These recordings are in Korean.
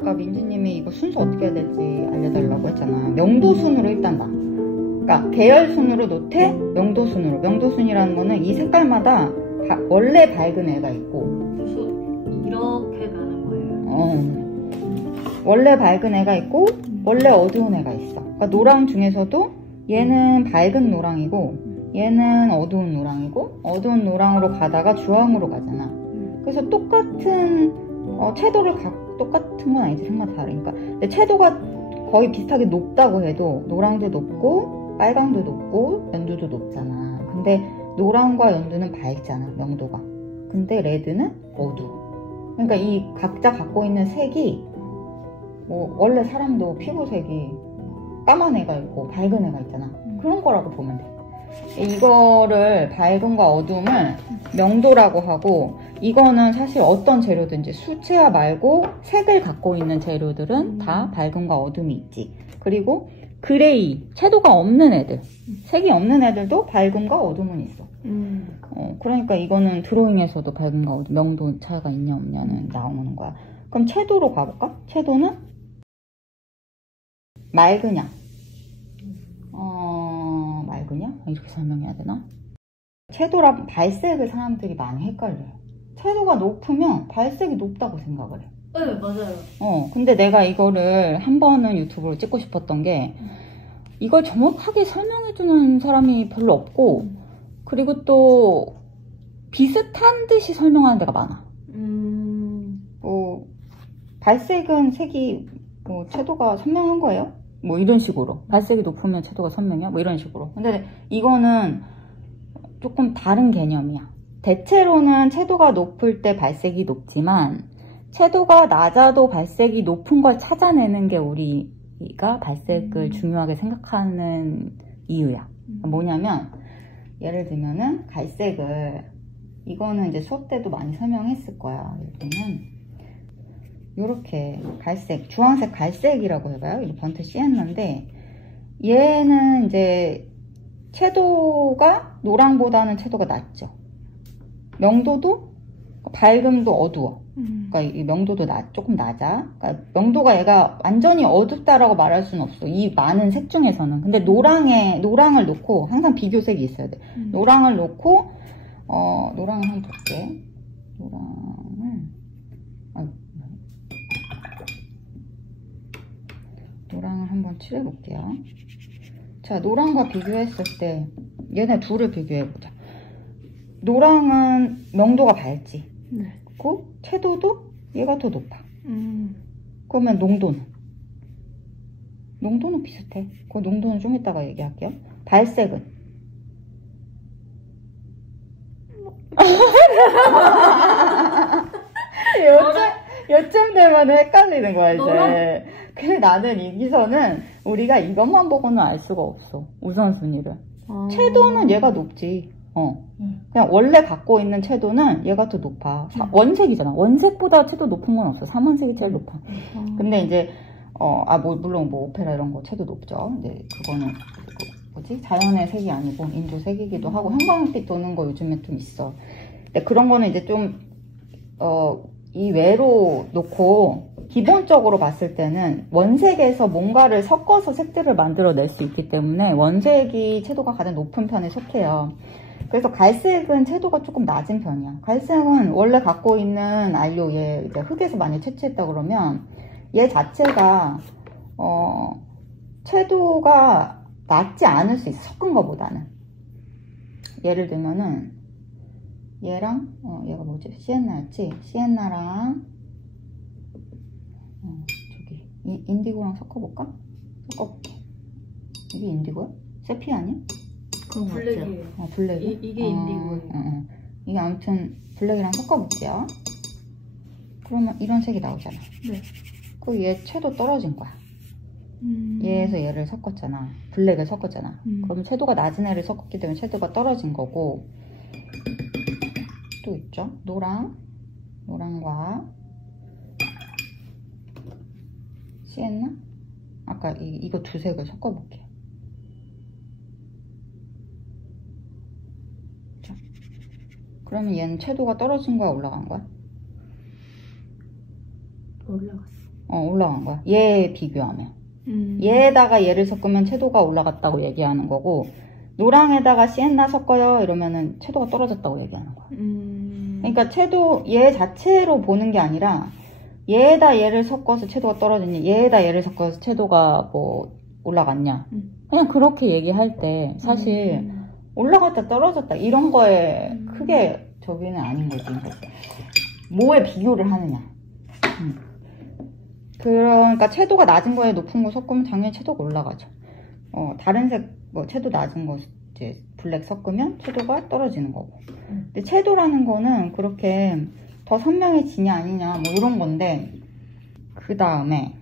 아까 민지님이 이거 순서 어떻게 해야 될지 알려달라고 했잖아. 명도 순으로 일단 봐. 그러니까 계열 순으로 놓되 명도 순으로. 명도 순이라는 거는 이 색깔마다 원래 밝은 애가 있고. 그래서 이렇게 가는 거예요? 원래 밝은 애가 있고 원래 어두운 애가 있어. 그러니까 노랑 중에서도 얘는 밝은 노랑이고 얘는 어두운 노랑이고 어두운 노랑으로 가다가 주황으로 가잖아. 그래서 똑같은 채도를 똑같은 건 아니지, 색마다 다르니까. 근데 채도가 거의 비슷하게 높다고 해도 노랑도 높고 빨강도 높고 연두도 높잖아. 근데 노랑과 연두는 밝잖아, 명도가. 근데 레드는 어두워. 그러니까 이 각자 갖고 있는 색이 뭐 원래 사람도 피부색이 까만 애가 있고 밝은 애가 있잖아. 그런 거라고 보면 돼. 이거를 밝음과 어두움을 명도라고 하고, 이거는 사실 어떤 재료든지 수채화 말고 색을 갖고 있는 재료들은 다 밝음과 어두움이 있지. 그리고 그레이, 채도가 없는 애들, 색이 없는 애들도 밝음과 어두움은 있어. 그러니까 이거는 드로잉에서도 밝음과 어두움, 명도 차이가 있냐 없냐는 나오는 거야. 그럼 채도로 가볼까? 채도는 맑으냐? 맑으냐? 이렇게 설명해야 되나? 채도랑 발색을 사람들이 많이 헷갈려요. 채도가 높으면 발색이 높다고 생각을 해. 네, 맞아요. 근데 내가 이거를 한 번은 유튜브로 찍고 싶었던 게, 이걸 정확하게 설명해주는 사람이 별로 없고, 그리고 또 비슷한 듯이 설명하는 데가 많아. 발색은 색이 채도가 선명한 거예요? 뭐 이런 식으로. 발색이 높으면 채도가 선명해요? 뭐 이런 식으로. 근데 이거는 조금 다른 개념이야. 대체로는 채도가 높을 때 발색이 높지만 채도가 낮아도 발색이 높은 걸 찾아내는 게 우리가 발색을 중요하게 생각하는 이유야. 뭐냐면 예를 들면은 갈색을, 이거는 이제 수업 때도 많이 설명했을 거야. 예를 들면 요렇게 갈색, 주황색 갈색이라고 해봐요. 이 번트 시엔나인데, 얘는 이제 채도가 노랑보다는 채도가 낮죠. 명도도 밝음도 어두워. 그러니까 이 명도도 조금 낮아. 그러니까 명도가 얘가 완전히 어둡다라고 말할 수는 없어, 이 많은 색 중에서는. 근데 노랑을 놓고 항상 비교색이 있어야 돼. 노랑을 놓고 노랑을 한번 볼게. 노랑을 한번 칠해볼게요. 자, 노랑과 비교했을 때 얘네 둘을 비교해보자. 노랑은 명도가 밝지. 네. 그리고 채도도 얘가 더 높아. 그러면 농도는? 농도는 비슷해. 그 농도는 좀 이따가 얘기할게요. 발색은? 요쯤 되면 헷갈리는 거야, 이제. 근데 나는 여기서는 우리가 이것만 보고는 알 수가 없어, 우선순위를. 채도는 얘가 높지. 그냥 원래 갖고 있는 채도는 얘가 더 높아. 원색이잖아. 원색보다 채도 높은 건 없어. 삼원색이 제일 높아. 근데 이제 물론 뭐 오페라 이런 거 채도 높죠. 근데 그거는 자연의 색이 아니고 인조색이기도 하고, 형광빛 도는 거 요즘에 좀 있어. 근데 그런 거는 이제 좀 이외로 놓고, 기본적으로 봤을 때는 원색에서 뭔가를 섞어서 색들을 만들어낼 수 있기 때문에 원색이 채도가 가장 높은 편에 속해요. 그래서 갈색은 채도가 조금 낮은 편이야. 갈색은 원래 갖고 있는 알료, 얘 이제 흙에서 많이 채취했다 그러면 얘 자체가 채도가 낮지 않을 수 있어, 섞은 거보다는. 예를 들면은 얘랑 얘가 뭐지? 시엔나였지? 시엔나랑 저기 인디고랑 섞어볼까? 섞어볼게. 이게 인디고야? 세피 아니야? 그건 블랙이에요. 블랙이? 이게 인디고예요. 이게 아무튼 블랙이랑 섞어볼게요. 그러면 이런 색이 나오잖아. 네. 그 얘 채도 떨어진 거야. 얘에서 얘를 섞었잖아. 블랙을 섞었잖아. 그러면 채도가 낮은 애를 섞었기 때문에 채도가 떨어진 거고, 또 있죠? 노랑과 시엔나? 아까 이거 두 색을 섞어볼게요. 그렇죠? 그러면 얘는 채도가 떨어진 거야, 올라간 거야? 올라갔어. 올라간 거야. 얘에 비교하면. 얘에다가 얘를 섞으면 채도가 올라갔다고 얘기하는 거고, 노랑에다가 시엔나 섞어요 이러면은 채도가 떨어졌다고 얘기하는 거야. 그러니까 채도 얘 자체로 보는 게 아니라 얘에다 얘를 섞어서 채도가 떨어졌냐, 얘에다 얘를 섞어서 채도가 뭐 올라갔냐, 그냥 그렇게 얘기할 때 사실 올라갔다 떨어졌다 이런 거에 크게 저기는 아닌 거지. 뭐에 비교를 하느냐. 그러니까 채도가 낮은 거에 높은 거 섞으면 당연히 채도가 올라가죠. 다른 색 뭐 채도 낮은 거 이제 블랙 섞으면 채도가 떨어지는 거고. 근데 채도라는 거는 그렇게 더 선명해지냐 아니냐 뭐 이런 건데, 그 다음에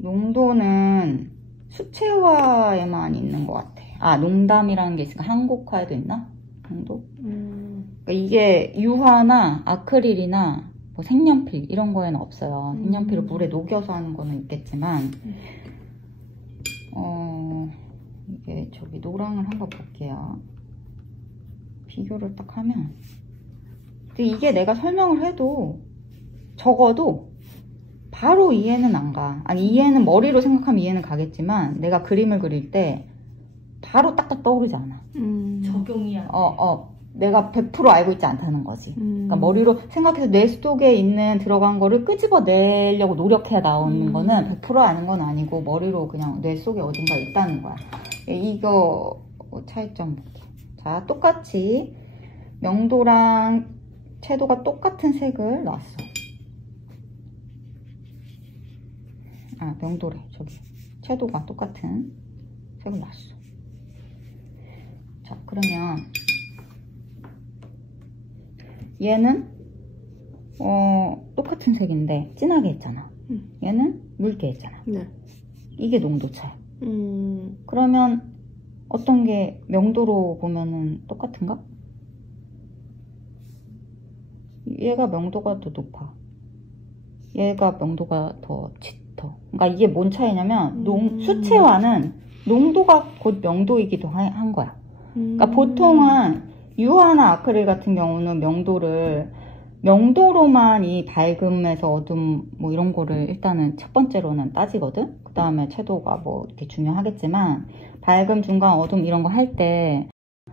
농도는 수채화에만 있는 것 같아. 농담이라는 게 있으니까 한국화에도 있나? 농도? 그러니까 이게 유화나 아크릴이나 뭐 색연필 이런 거에는 없어요. 색연필을 물에 녹여서 하는 거는 있겠지만, 이게 저기 노랑을 한번 볼게요. 비교를 딱 하면, 근데 이게 내가 설명을 해도 적어도 바로 이해는 안 가. 아니, 이해는 머리로 생각하면 이해는 가겠지만 내가 그림을 그릴 때 바로 딱딱 떠오르지 않아. 적용이 안 돼. 내가 100% 알고 있지 않다는 거지. 그러니까 머리로 생각해서 뇌 속에 있는 들어간 거를 끄집어내려고 노력해야 나오는 거는 100% 아는 건 아니고 머리로 그냥 뇌 속에 어딘가 있다는 거야. 이거 차이점 볼게. 자, 똑같이 명도랑 채도가 똑같은 색을 놨어. 명도래. 저기 채도가 똑같은 색을 놨어. 자, 그러면 얘는 똑같은 색인데 진하게 했잖아. 얘는 묽게 했잖아. 네. 이게 농도 차야. 그러면 어떤 게 명도로 보면은 똑같은가? 얘가 명도가 더 높아. 얘가 명도가 더 짙어. 그러니까 이게 뭔 차이냐면 수채화는 농도가 곧 명도이기도 한 거야. 그러니까 보통은 유화나 아크릴 같은 경우는 명도로만 이 밝음에서 어둠 뭐 이런 거를 일단은 첫 번째로는 따지거든. 그 다음에 채도가 뭐 이렇게 중요하겠지만, 밝음, 중간, 어둠 이런 거 할 때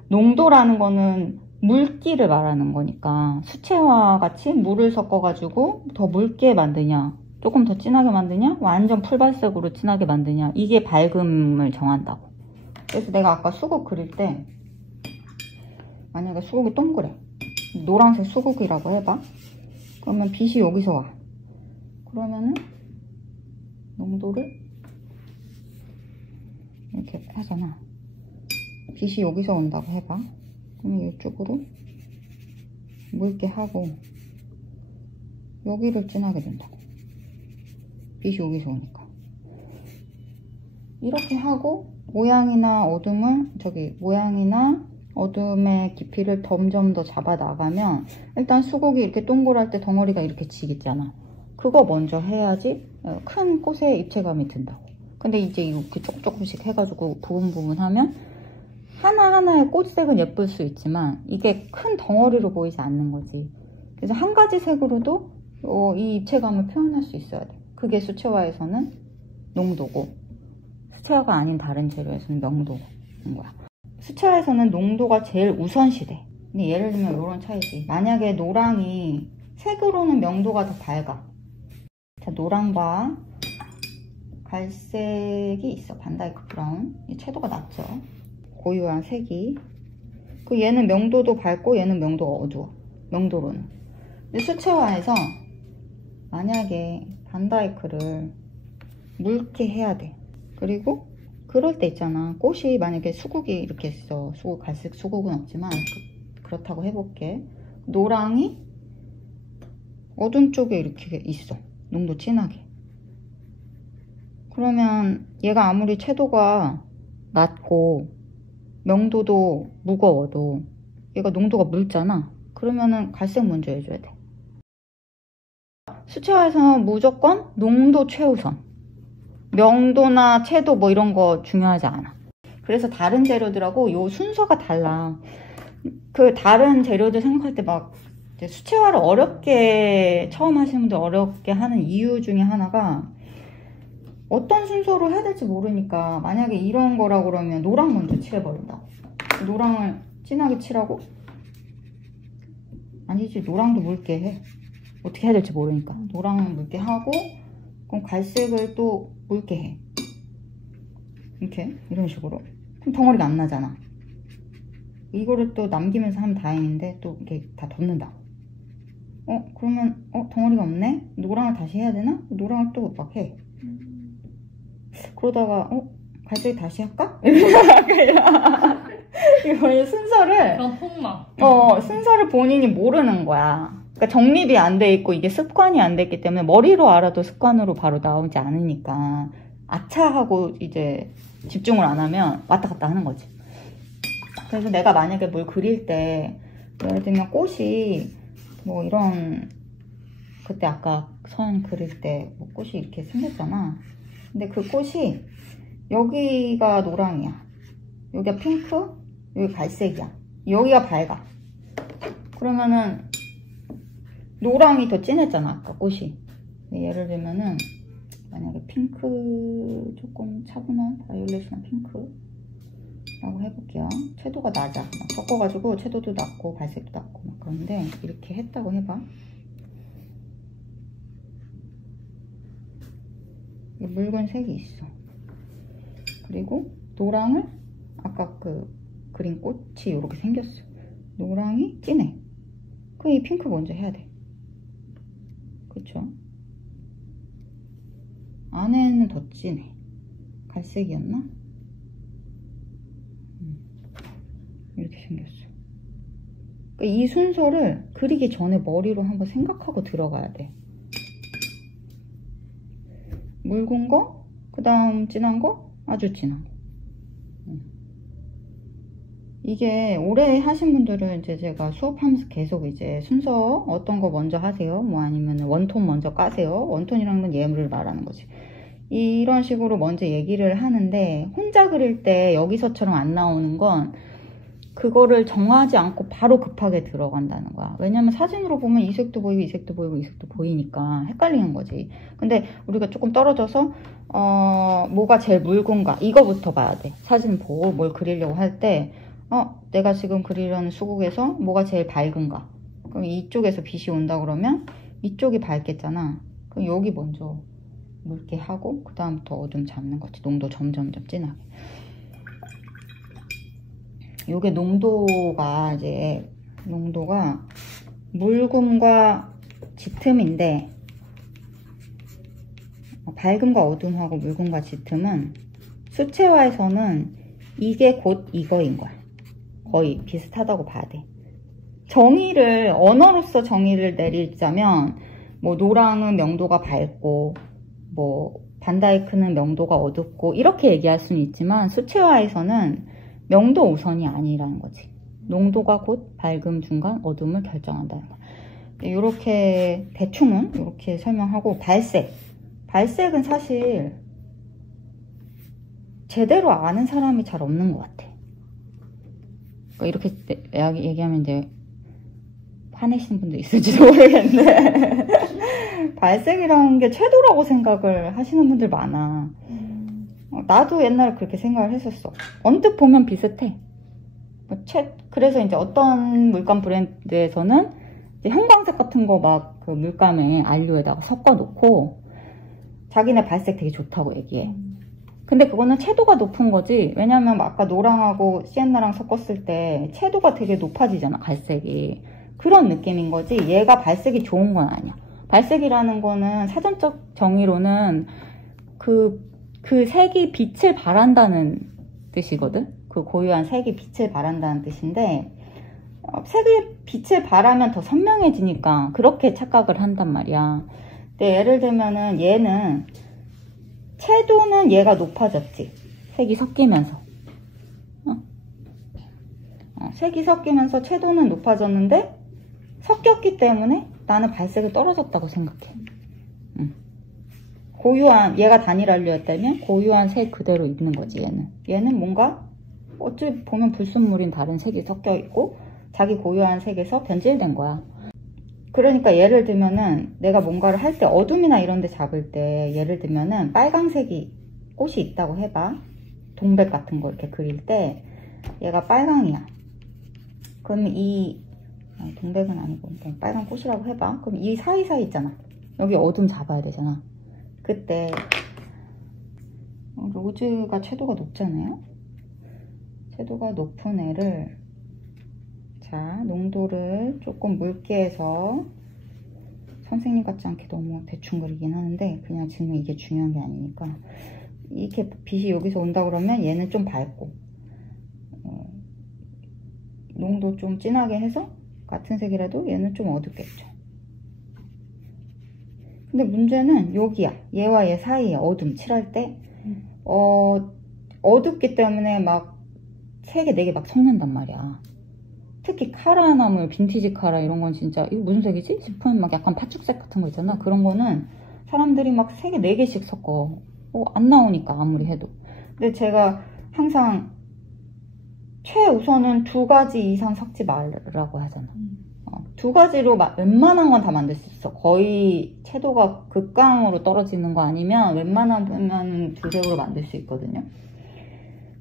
농도라는 거는 물기를 말하는 거니까, 수채화 같이 물을 섞어가지고 더 묽게 만드냐, 조금 더 진하게 만드냐, 완전 풀발색으로 진하게 만드냐, 이게 밝음을 정한다고. 그래서 내가 아까 수국 그릴 때 만약에 수국이 동그래, 노란색 수국이라고 해봐. 그러면 빛이 여기서 와. 그러면은 농도를 이렇게 하잖아. 빛이 여기서 온다고 해봐. 그러면 이쪽으로 묽게 하고 여기를 진하게 된다고. 빛이 여기서 오니까. 이렇게 하고 모양이나 어둠의 깊이를 점점 더 잡아 나가면, 일단 수국이 이렇게 동그랄 때 덩어리가 이렇게 지겠잖아. 그거 먼저 해야지 큰 꽃의 입체감이 든다고. 근데 이제 이렇게 조금씩 해가지고 부분 하면 하나하나의 꽃색은 예쁠 수 있지만 이게 큰 덩어리로 보이지 않는 거지. 그래서 한 가지 색으로도 이 입체감을 표현할 수 있어야 돼. 그게 수채화에서는 농도고, 수채화가 아닌 다른 재료에서는 명도인 거야. 수채화에서는 농도가 제일 우선시돼. 근데 예를 들면 이런 차이지. 만약에 노랑이 색으로는 명도가 더 밝아. 자, 노랑과 갈색이 있어. 반다이크 브라운. 이 채도가 낮죠. 고유한 색이. 그 얘는 명도도 밝고 얘는 명도가 어두워. 명도로는. 근데 수채화에서 만약에 반다이크를 묽게 해야 돼. 그리고 그럴 때 있잖아. 꽃이 만약에 수국이 이렇게 있어. 갈색 수국은 없지만 그렇다고 해볼게. 노랑이 어두운 쪽에 이렇게 있어. 농도 진하게. 그러면 얘가 아무리 채도가 낮고 명도도 무거워도 얘가 농도가 묽잖아. 그러면은 갈색 먼저 해줘야 돼. 수채화에서는 무조건 농도 최우선. 명도나 채도 뭐 이런 거 중요하지 않아. 그래서 다른 재료들하고 요 순서가 달라. 그 다른 재료들 생각할 때 막 이제 수채화를 어렵게 처음 하시는 분들 어렵게 하는 이유 중에 하나가 어떤 순서로 해야 될지 모르니까 만약에 이런 거라 그러면 노랑 먼저 칠해버린다. 노랑을 진하게 칠하고 아니지 노랑도 묽게 해. 어떻게 해야 될지 모르니까 노랑 묽게 하고 그럼 갈색을 또 묽게 해. 이렇게 이런 식으로. 그럼 덩어리가 안 나잖아. 이거를 또 남기면서 하면 다행인데 또 이게 다 덮는다. 그러면 덩어리가 없네? 노랑을 다시 해야 되나? 노랑을 또 막 해. 그러다가 갈색 다시 할까? 이거 순서를 그런 폭망. 순서를 본인이 모르는 거야. 그러니까 정립이 안 돼 있고 이게 습관이 안 됐기 때문에 머리로 알아도 습관으로 바로 나오지 않으니까 아차하고 이제 집중을 안 하면 왔다 갔다 하는 거지. 그래서 내가 만약에 뭘 그릴 때 예를 들면 꽃이 뭐 이런 그때 아까 선 그릴 때 뭐 꽃이 이렇게 생겼잖아. 근데 그 꽃이 여기가 노랑이야. 여기가 핑크, 여기 갈색이야. 여기가 밝아. 그러면은 노랑이 더 진했잖아 아까 꽃이. 예를 들면은 만약에 핑크 조금 차분한 바이올렛이나 핑크 라고 해볼게요. 채도가 낮아. 막 섞어가지고 채도도 낮고 발색도 낮고 막 그런데 이렇게 했다고 해봐. 묽은 색이 있어. 그리고 노랑을 아까 그 그린 꽃이 이렇게 생겼어. 노랑이 진해. 그럼 이 핑크 먼저 해야 돼. 그쵸? 안에는 더 진해. 갈색이었나? 이렇게 생겼어. 그러니까 이 순서를 그리기 전에 머리로 한번 생각하고 들어가야 돼. 묽은 거, 그 다음 진한 거, 아주 진한 거. 이게 오래 하신 분들은 이제 제가 수업하면서 계속 이제 순서 어떤 거 먼저 하세요? 뭐 아니면 원톤 먼저 까세요? 원톤이라는 건 얘를 말하는 거지. 이런 식으로 먼저 얘기를 하는데 혼자 그릴 때 여기서처럼 안 나오는 건 그거를 정하지 않고 바로 급하게 들어간다는 거야. 왜냐면 사진으로 보면 이 색도 보이고 이 색도 보이고 이 색도 보이니까 헷갈리는 거지. 근데 우리가 조금 떨어져서 뭐가 제일 묽은가 이거부터 봐야 돼. 사진 보고 뭘 그리려고 할 때 내가 지금 그리려는 수국에서 뭐가 제일 밝은가. 그럼 이쪽에서 빛이 온다 그러면 이쪽이 밝겠잖아. 그럼 여기 먼저 묽게 하고 그 다음부터 어둠 잡는 거지. 농도 점점점 진하게. 요게 농도가 묽음과 짙음인데 밝음과 어둠하고 묽음과 짙음은 수채화에서는 이게 곧 이거인 거야. 거의 비슷하다고 봐야 돼. 정의를 언어로서 정의를 내리자면 뭐 노랑은 명도가 밝고 뭐 반다이크는 명도가 어둡고 이렇게 얘기할 수는 있지만 수채화에서는 명도 우선이 아니라는 거지. 농도가 곧 밝음, 중간, 어둠을 결정한다는 거야. 이렇게 대충은 이렇게 설명하고 발색은 사실 제대로 아는 사람이 잘 없는 것 같아. 이렇게 얘기하면 이제 화내시는 분도 있을지도 모르겠는데 발색이라는 게 채도라고 생각을 하시는 분들 많아. 나도 옛날에 그렇게 생각을 했었어. 언뜻 보면 비슷해. 그래서 이제 어떤 물감 브랜드에서는 이제 형광색 같은 거 막 그 물감에 안료에다가 섞어 놓고 자기네 발색 되게 좋다고 얘기해. 근데 그거는 채도가 높은 거지. 왜냐면 아까 노랑하고 시엔나랑 섞었을 때 채도가 되게 높아지잖아, 갈색이. 그런 느낌인 거지. 얘가 발색이 좋은 건 아니야. 발색이라는 거는 사전적 정의로는 그 색이 빛을 발한다는 뜻이거든. 그 고유한 색이 빛을 발한다는 뜻인데 색이 빛을 발하면 더 선명해지니까 그렇게 착각을 한단 말이야. 근데 예를 들면은 얘는 채도는 얘가 높아졌지. 색이 섞이면서 색이 섞이면서 채도는 높아졌는데 섞였기 때문에 나는 발색이 떨어졌다고 생각해. 고유한, 얘가 단일 안료였다면 고유한 색 그대로 있는 거지. 얘는 뭔가 어찌 보면 불순물인 다른 색이 섞여 있고 자기 고유한 색에서 변질된 거야. 그러니까 예를 들면은 내가 뭔가를 할 때 어둠이나 이런 데 잡을 때 예를 들면은 빨강색이 꽃이 있다고 해봐. 동백 같은 거 이렇게 그릴 때 얘가 빨강이야. 그럼 아니, 동백은 아니고 그냥 빨간 꽃이라고 해봐. 그럼 이 사이사이 있잖아. 여기 어둠 잡아야 되잖아. 그때 로즈가 채도가 높잖아요. 채도가 높은 애를 자 농도를 조금 묽게 해서 선생님 같지 않게 너무 대충 그리긴 하는데 그냥 지금 이게 중요한 게 아니니까 이렇게 빛이 여기서 온다 그러면 얘는 좀 밝고 농도 좀 진하게 해서 같은 색이라도 얘는 좀 어둡겠죠. 근데 문제는 여기야. 얘와 얘 사이에 어둠 칠할 때 어둡기 때문에 막 3개, 4개 막 섞는단 말이야. 특히 카라 나물, 빈티지 카라 이런 건 진짜 이거 무슨 색이지? 싶은 막 약간 팥죽색 같은 거 있잖아. 그런 거는 사람들이 막 3개, 4개씩 섞어. 안 나오니까 아무리 해도. 근데 제가 항상 최우선은 2가지 이상 섞지 말라고 하잖아. 2가지로 웬만한 건 다 만들 수 있어. 거의 채도가 극강으로 떨어지는 거 아니면 웬만하면 2색으로 만들 수 있거든요.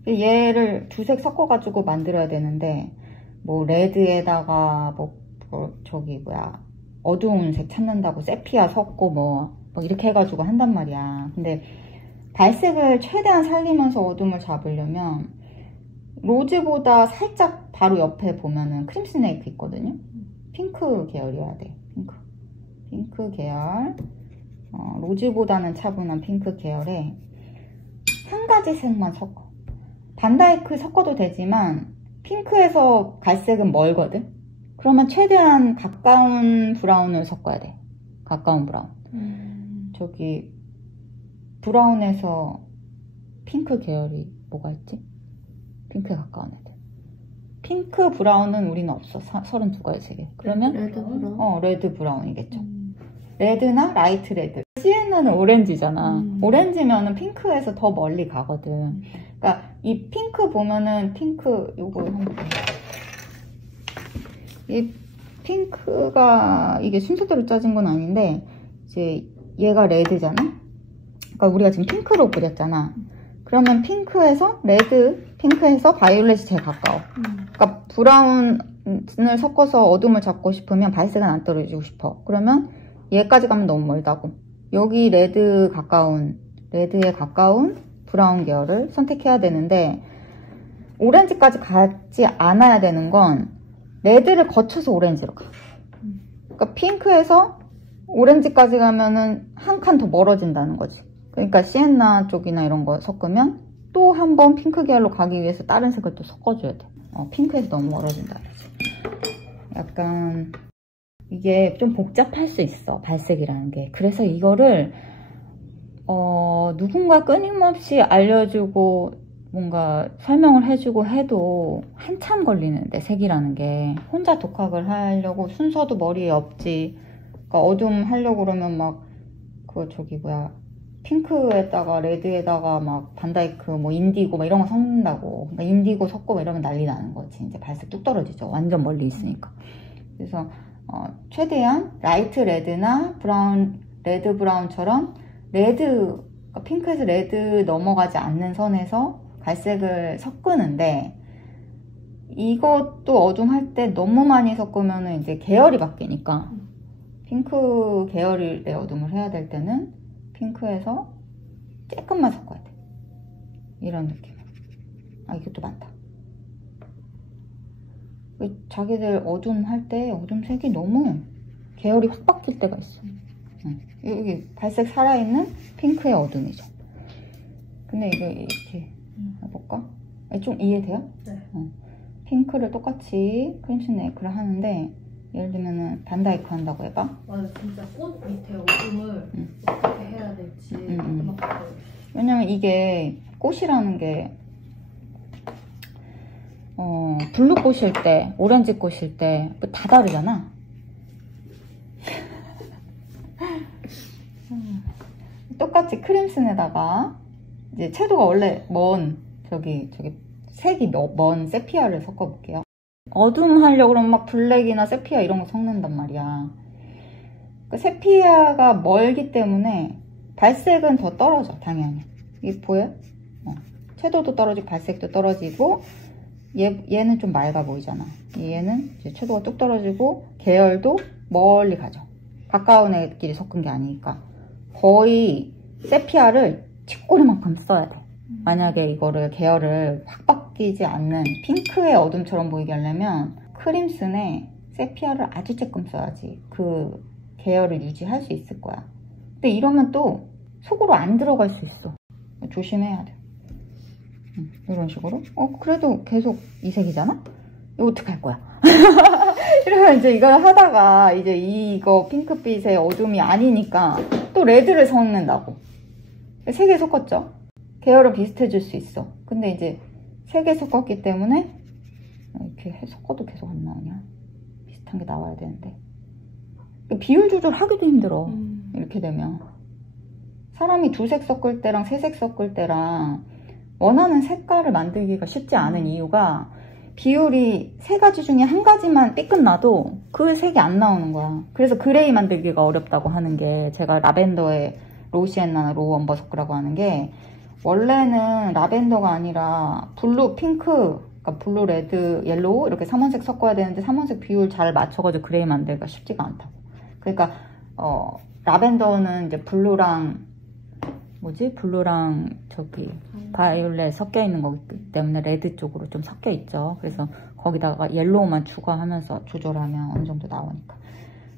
얘를 2색 섞어가지고 만들어야 되는데 뭐 레드에다가 어두운 색 찾는다고 세피아 섞고 뭐 이렇게 해가지고 한단 말이야. 근데 발색을 최대한 살리면서 어둠을 잡으려면 로즈보다 살짝 바로 옆에 보면은 크림 스네이크 있거든요. 핑크 계열이어야 돼. 핑크 계열. 로즈보다는 차분한 핑크 계열에 한 가지 색만 섞어. 반다이크 섞어도 되지만 핑크에서 갈색은 멀거든. 그러면 최대한 가까운 브라운을 섞어야 돼. 가까운 브라운. 저기 브라운에서 핑크 계열이 뭐가 있지? 핑크에 가까운 애들. 핑크 브라운은 우리는 없어. 32가지 색에. 그러면 레드 브라운? 레드 브라운이겠죠. 레드나 라이트 레드. 시엔나는 오렌지잖아. 오렌지면은 핑크에서 더 멀리 가거든. 그러니까 이 핑크 보면은 요거 한번 볼게요. 이 핑크가 이게 순서대로 짜진 건 아닌데 이제 얘가 레드잖아. 그러니까 우리가 지금 핑크로 그렸잖아. 그러면 핑크에서 바이올렛이 제일 가까워. 그러니까 브라운을 섞어서 어둠을 잡고 싶으면 발색은 안 떨어지고 싶어. 그러면 얘까지 가면 너무 멀다고. 여기 레드에 가까운 브라운 계열을 선택해야 되는데 오렌지까지 가지 않아야 되는 건 레드를 거쳐서 오렌지로 가. 그러니까 핑크에서 오렌지까지 가면은 한 칸 더 멀어진다는 거지. 그러니까 시엔나 쪽이나 이런 거 섞으면 또 한 번 핑크 계열로 가기 위해서 다른 색을 또 섞어줘야 돼. 핑크에서 너무 멀어진다. 약간 이게 좀 복잡할 수 있어. 발색이라는 게. 그래서 이거를 누군가 끊임없이 알려주고 뭔가 설명을 해주고 해도 한참 걸리는데 색이라는 게 혼자 독학을 하려고 순서도 머리에 없지. 그러니까 어둠 하려고 그러면 막 핑크에다가 레드에다가 막 반다이크 뭐 인디고 막 이런 거 섞는다고. 그러니까 인디고 섞고 이러면 난리 나는 거지. 이제 발색 뚝 떨어지죠. 완전 멀리 있으니까. 그래서 최대한 라이트 레드나 레드 브라운처럼 그러니까 핑크에서 레드 넘어가지 않는 선에서 갈색을 섞으는데 이것도 어둠 할 때 너무 많이 섞으면 이제 계열이 바뀌니까 핑크 계열의 어둠을 해야 될 때는 핑크에서 조금만 섞어야 돼. 이런 느낌. 이것도 많다. 자기들 어둠 할 때 어둠 색이 너무 계열이 확 바뀔 때가 있어. 여기 발색 살아있는 핑크의 어둠이죠. 근데 이거 이렇게 해볼까? 좀 이해돼요? 네. 핑크를 똑같이 크림 스네이크를 하는데 예를 들면은 반다이크 한다고 해봐. 맞아, 진짜 꽃 밑에 어둠을 어떻게 해야 될지 막 왜냐면 이게 꽃이라는 게 블루 꽃일 때, 오렌지 꽃일 때 다 다르잖아. 똑같이 크림슨에다가 이제 채도가 원래 색이 먼 세피아를 섞어볼게요. 어둠 하려고 그러면 막 블랙이나 세피아 이런 거 섞는단 말이야. 세피아가 멀기 때문에 발색은 더 떨어져, 당연히. 이게 보여? 채도도 떨어지고 발색도 떨어지고, 얘는 좀 맑아 보이잖아. 얘는 이제 채도가 뚝 떨어지고 계열도 멀리 가죠. 가까운 애끼리 섞은 게 아니니까. 거의 세피아를 칩꼬리만큼 써야 돼. 만약에 이거를 계열을 확 바뀌지 않는 핑크의 어둠처럼 보이게 하려면 크림슨에 세피아를 아주 조금 써야지 그 계열을 유지할 수 있을 거야. 근데 이러면 또 속으로 안 들어갈 수 있어. 조심해야 돼. 이런 식으로. 그래도 계속 이 색이잖아? 이거 어떡할 거야? 이러면 이제 이걸 하다가 이제 이거 핑크빛의 어둠이 아니니까 또 레드를 섞는다고. 3개 섞었죠? 계열은 비슷해질 수 있어. 근데 이제 3개 섞었기 때문에 이렇게 섞어도 계속 안 나오냐? 비슷한 게 나와야 되는데. 비율 조절하기도 힘들어. 이렇게 되면. 사람이 2색 섞을 때랑 3색 섞을 때랑 원하는 색깔을 만들기가 쉽지 않은 이유가 비율이 3가지 중에 1가지만 삐끗 나도 그 색이 안 나오는 거야. 그래서 그레이 만들기가 어렵다고 하는 게 제가 라벤더의 로시앤나나 로우엄버서크라고 하는 게 원래는 라벤더가 아니라 블루, 핑크, 그러니까 블루, 레드, 옐로우 이렇게 3원색 섞어야 되는데 3원색 비율 잘 맞춰가지고 그레이 만들기가 쉽지가 않다고. 그러니까 라벤더는 이제 블루랑 저기 바이올렛 섞여 있는 거기 때문에 레드 쪽으로 좀 섞여 있죠. 그래서 거기다가 옐로우만 추가하면서 조절하면 어느 정도 나오니까.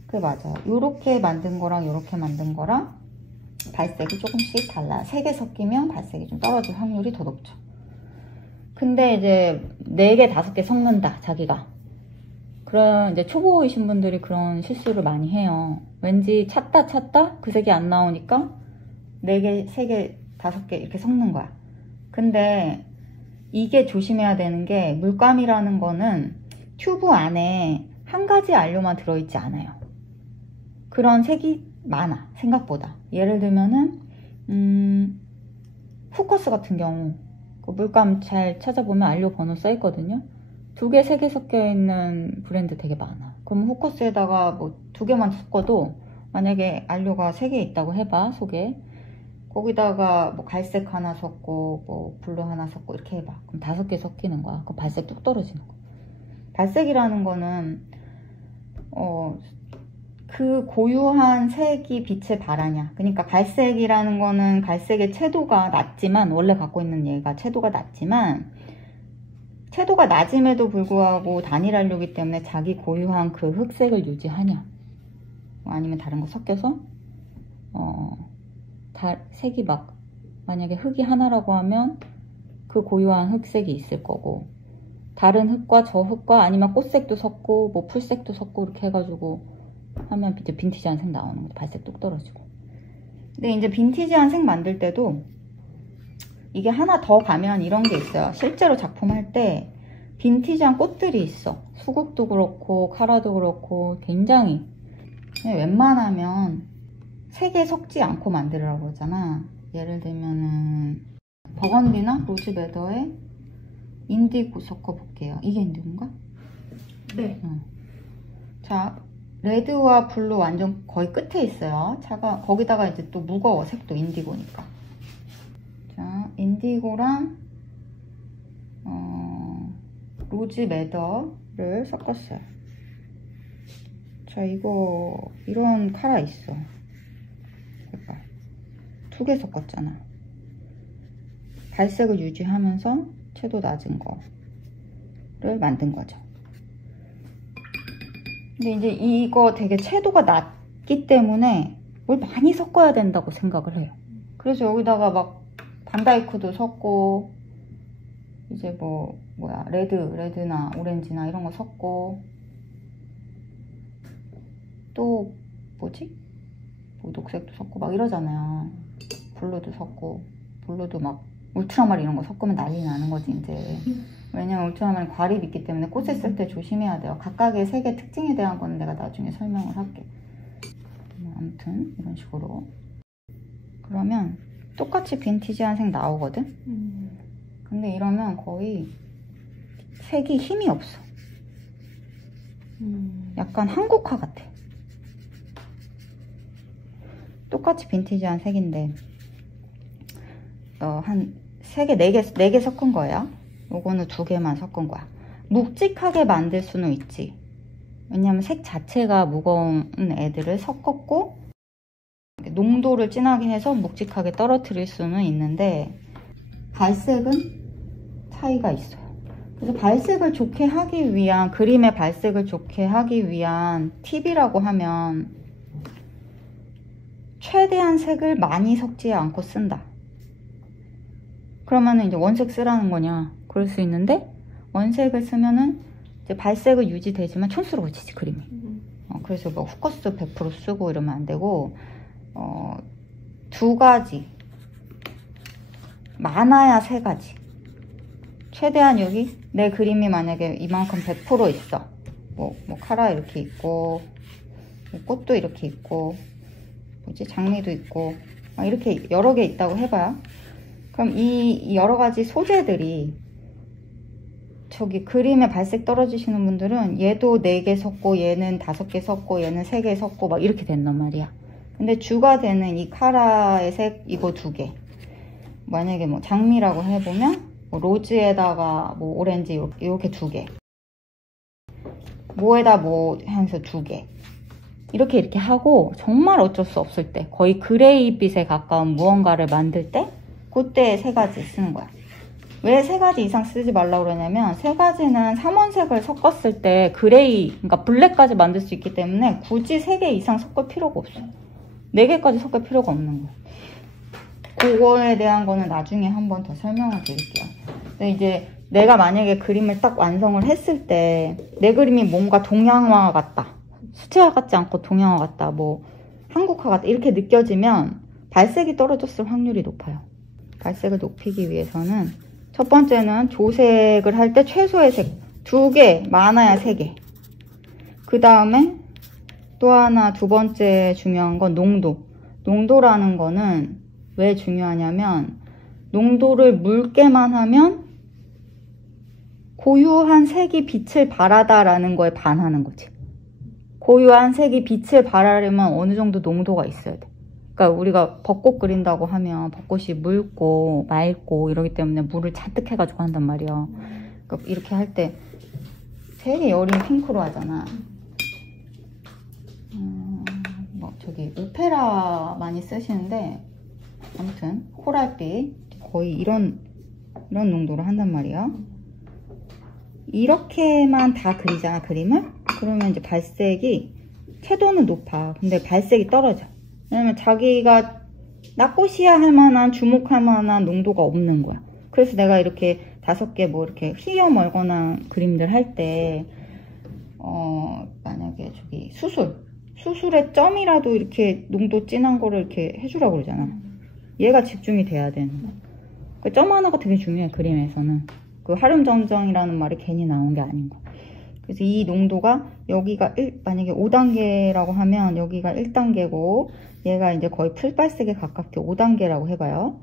그게 맞아요. 요렇게 만든 거랑 요렇게 만든 거랑 발색이 조금씩 달라요. 3개 섞이면 발색이 좀 떨어질 확률이 더 높죠. 근데 이제 4개, 5개 섞는다, 자기가. 그런 이제 초보이신 분들이 그런 실수를 많이 해요. 왠지 찾다 그 색이 안 나오니까 4개, 3개, 5개 이렇게 섞는 거야. 근데 이게 조심해야 되는 게 물감이라는 거는 튜브 안에 한 가지 안료만 들어있지 않아요. 그런 색이 많아, 생각보다. 예를 들면은 후커스 같은 경우 그 물감 잘 찾아보면 안료 번호 써있거든요. 2개, 3개 섞여있는 브랜드 되게 많아. 그럼 후커스에다가 뭐 2개만 섞어도 만약에 안료가 3개 있다고 해봐, 속에. 거기다가 뭐 갈색 하나 섞고 뭐 블루 하나 섞고 이렇게 해봐. 그럼 5개 섞이는 거야. 그럼 발색 뚝 떨어지는 거야. 발색이라는 거는 그 고유한 색이 빛을 발하냐. 그러니까 갈색이라는 거는 갈색의 채도가 낮지만 원래 갖고 있는 얘가 채도가 낮지만 채도가 낮음에도 불구하고 단일 안료이기 때문에 자기 고유한 그 흑색을 유지하냐. 아니면 다른 거 섞여서 색이 막 만약에 흑이 하나라고 하면 그 고유한 흑색이 있을 거고 다른 흑과 저 흑과 아니면 꽃색도 섞고 뭐 풀색도 섞고 이렇게 해가지고 하면 이제 빈티지한 색 나오는 거죠. 발색 뚝 떨어지고. 근데 이제 빈티지한 색 만들 때도 이게 하나 더 가면 이런 게 있어요. 실제로 작품할 때 빈티지한 꽃들이 있어. 수국도 그렇고 카라도 그렇고 굉장히 웬만하면 3개 섞지 않고 만들으라고 그러잖아. 예를 들면은 버건디나 로즈메더에 인디고 섞어볼게요. 이게 인디고인가? 네. 자, 레드와 블루 완전 거의 끝에 있어요. 거기다가 이제 또 무거워. 색도 인디고니까. 자, 인디고랑 로즈메더를 섞었어요. 자, 이런 카라 있어. 2개 섞었잖아. 발색을 유지하면서 채도 낮은 거를 만든 거죠. 근데 이제 이거 되게 채도가 낮기 때문에 뭘 많이 섞어야 된다고 생각을 해요. 그래서 여기다가 막 반다이크도 섞고 이제 레드나 오렌지나 이런 거 섞고 또 뭐 녹색도 섞고 막 이러잖아요. 블루도 섞고 블루도 막 울트라마린 이런 거 섞으면 난리 나는 거지 이제. 왜냐면 울트라마린 과립이 있기 때문에 꽃에 쓸 때 조심해야 돼요. 각각의 색의 특징에 대한 거는 내가 나중에 설명을 할게. 아무튼 이런 식으로. 그러면 똑같이 빈티지한 색 나오거든? 근데 이러면 거의 색이 힘이 없어. 약간 한국화 같아. 똑같이 빈티지한 색인데 한 3개, 4개 섞은 거예요. 요거는 2개만 섞은 거야. 묵직하게 만들 수는 있지. 왜냐면 색 자체가 무거운 애들을 섞었고 농도를 진하게 해서 묵직하게 떨어뜨릴 수는 있는데 발색은 차이가 있어요. 그래서 발색을 좋게 하기 위한, 그림의 발색을 좋게 하기 위한 팁이라고 하면 최대한 색을 많이 섞지 않고 쓴다. 그러면은 이제 원색 쓰라는 거냐? 그럴 수 있는데 원색을 쓰면은 이제 발색은 유지되지만 촌스러워지지 그림이. 그래서 뭐 후커스 100% 쓰고 이러면 안 되고 2가지, 많아야 3가지. 최대한 여기 내 그림이 만약에 이만큼 100% 있어. 뭐 카라 이렇게 있고, 뭐 꽃도 이렇게 있고, 뭐지 장미도 있고, 이렇게 여러 개 있다고 해봐요. 그럼 이 여러 가지 소재들이 저기 그림에 발색 떨어지시는 분들은 얘도 4개 섞고 얘는 5개 섞고 얘는 3개 섞고 막 이렇게 된단 말이야. 근데 주가 되는 이 카라의 색 이거 2개. 만약에 뭐 장미라고 해보면 뭐 로즈에다가 뭐 오렌지 이렇게 2개. 뭐에다 뭐 해서 2개. 이렇게 하고 정말 어쩔 수 없을 때 거의 그레이빛에 가까운 무언가를 만들 때 그때 3가지 쓰는 거야. 왜 3가지 이상 쓰지 말라고 그러냐면 3가지는 삼원색을 섞었을 때 그레이, 그러니까 블랙까지 만들 수 있기 때문에 굳이 3개 이상 섞을 필요가 없어. 4개까지 섞을 필요가 없는 거야. 그거에 대한 거는 나중에 한번 더 설명을 드릴게요. 근데 이제 내가 만약에 그림을 딱 완성을 했을 때 내 그림이 뭔가 동양화 같다, 수채화 같지 않고 동양화 같다, 뭐 한국화 같다 이렇게 느껴지면 발색이 떨어졌을 확률이 높아요. 발색을 높이기 위해서는 첫 번째는 조색을 할 때 최소의 색 2개, 많아야 3개. 그 다음에 또 하나, 2번째 중요한 건 농도. 농도라는 거는 왜 중요하냐면 농도를 묽게만 하면 고유한 색이 빛을 발하다라는 거에 반하는 거지. 고유한 색이 빛을 발하려면 어느 정도 농도가 있어야 돼. 그러니까 우리가 벚꽃 그린다고 하면 벚꽃이 묽고 맑고 이러기 때문에 물을 잔뜩 해가지고 한단 말이야. 그러니까 이렇게 할 때 되게 여린 핑크로 하잖아. 뭐 저기 오페라 많이 쓰시는데 아무튼 코랄빛 거의 이런 농도로 한단 말이야. 이렇게만 다 그리잖아 그림을. 그러면 이제 발색이 채도는 높아. 근데 발색이 떨어져. 왜냐면 자기가 나꽃이야 할 만한, 주목할 만한 농도가 없는 거야. 그래서 내가 이렇게 5개 뭐 이렇게 휘어 멀거나 그림들 할 때 만약에 저기 수술의 점이라도 이렇게 농도 진한 거를 이렇게 해주라고 그러잖아. 얘가 집중이 돼야 되는 거야. 그 점 하나가 되게 중요해 그림에서는. 그 하름점정이라는 말이 괜히 나온 게 아닌 거. 그래서 이 농도가 여기가 만약에 5단계라고 하면 여기가 1단계고 얘가 이제 거의 풀발색에 가깝게 5단계라고 해봐요.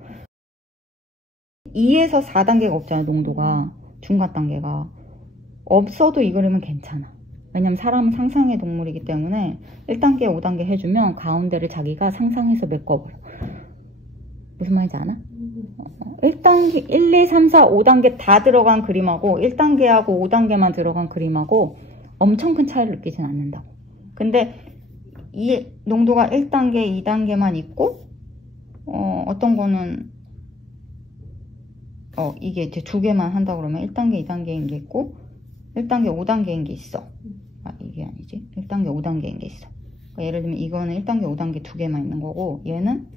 2에서 4단계가 없잖아요 농도가. 중간 단계가 없어도 이 그림은 괜찮아. 왜냐면 사람은 상상의 동물이기 때문에 1단계 5단계 해주면 가운데를 자기가 상상해서 메꿔버려. 무슨 말인지 아나? 1단계, 1, 2, 3, 4, 5단계 다 들어간 그림하고 1단계하고 5단계만 들어간 그림하고 엄청 큰 차이를 느끼진 않는다고. 근데 이 농도가 1단계, 2단계만 있고 어떤 거는 이게 이제 2개만 한다 그러면 1단계, 2단계인 게 있고 1단계, 5단계인 게 있어. 이게 아니지. 1단계, 5단계인 게 있어. 그러니까 예를 들면 이거는 1단계, 5단계 2개만 있는 거고 얘는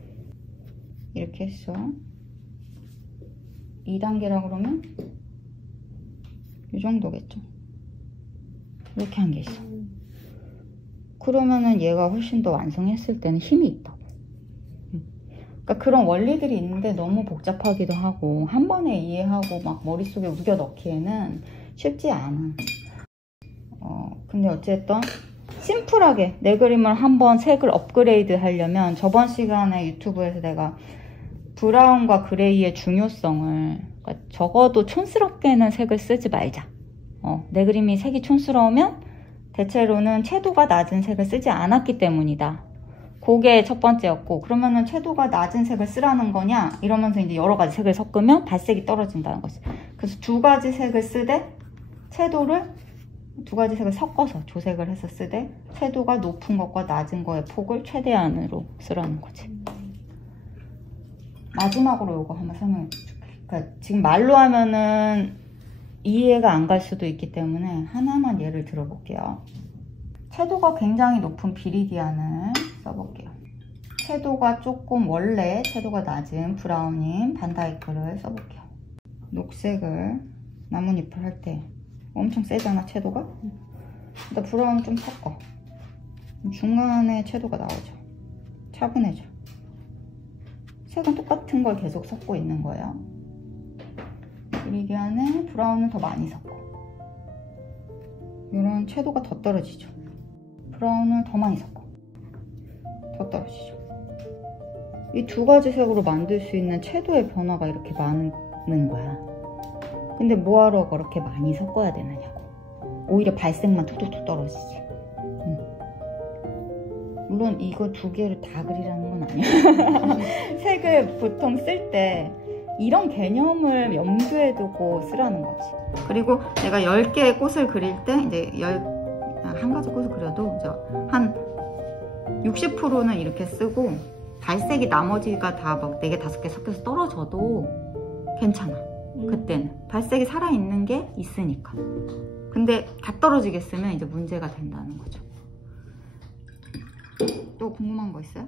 이렇게 했어. 2단계라고 그러면 이 정도겠죠. 이렇게 한 게 있어. 그러면은 얘가 훨씬 더 완성했을 때는 힘이 있다고. 그러니까 그런 원리들이 있는데 너무 복잡하기도 하고 한 번에 이해하고 막 머릿속에 우겨 넣기에는 쉽지 않아. 근데 어쨌든 심플하게 내 그림을 한번 색을 업그레이드 하려면 저번 시간에 유튜브에서 내가 브라운과 그레이의 중요성을, 그러니까 적어도 촌스럽게는 색을 쓰지 말자. 내 그림이 색이 촌스러우면 대체로는 채도가 낮은 색을 쓰지 않았기 때문이다. 그게 첫 번째였고, 그러면은 채도가 낮은 색을 쓰라는 거냐? 이러면서 이제 여러 가지 색을 섞으면 발색이 떨어진다는 거지. 그래서 두 가지 색을 쓰되 채도를 두 가지 색을 섞어서 조색을 해서 쓰되 채도가 높은 것과 낮은 거의 폭을 최대한으로 쓰라는 거지. 마지막으로 이거 한번 설명해 줄게. 그러니까 지금 말로 하면은 이해가 안 갈 수도 있기 때문에 하나만 예를 들어볼게요. 채도가 굉장히 높은 비리디안을 써볼게요. 채도가 조금 원래 채도가 낮은 브라운인 반다이크를 써볼게요. 녹색을 나뭇잎을 할 때 엄청 세잖아 채도가? 일단 브라운 좀 섞어. 중간에 채도가 나오죠. 차분해져. 색은 똑같은 걸 계속 섞고 있는 거예요. 비리디안에 브라운을 더 많이 섞어. 이런 채도가 더 떨어지죠. 브라운을 더 많이 섞어. 더 떨어지죠. 이 두 가지 색으로 만들 수 있는 채도의 변화가 이렇게 많은 거야. 근데 뭐하러 그렇게 많이 섞어야 되느냐고. 오히려 발색만 툭툭툭 떨어지지. 물론 이거 두 개를 다 그리라는 건 아니야. 색을 보통 쓸 때 이런 개념을 염두에 두고 쓰라는 거지. 그리고 내가 10개의 꽃을 그릴 때 이제 한 가지 꽃을 그려도 이제 한 60%는 이렇게 쓰고 발색이 나머지가 다 막 4개, 5개 섞여서 떨어져도 괜찮아. 그때는 발색이 살아있는 게 있으니까. 근데 다 떨어지게 쓰면 이제 문제가 된다는 거죠. 또 궁금한 거 있어요?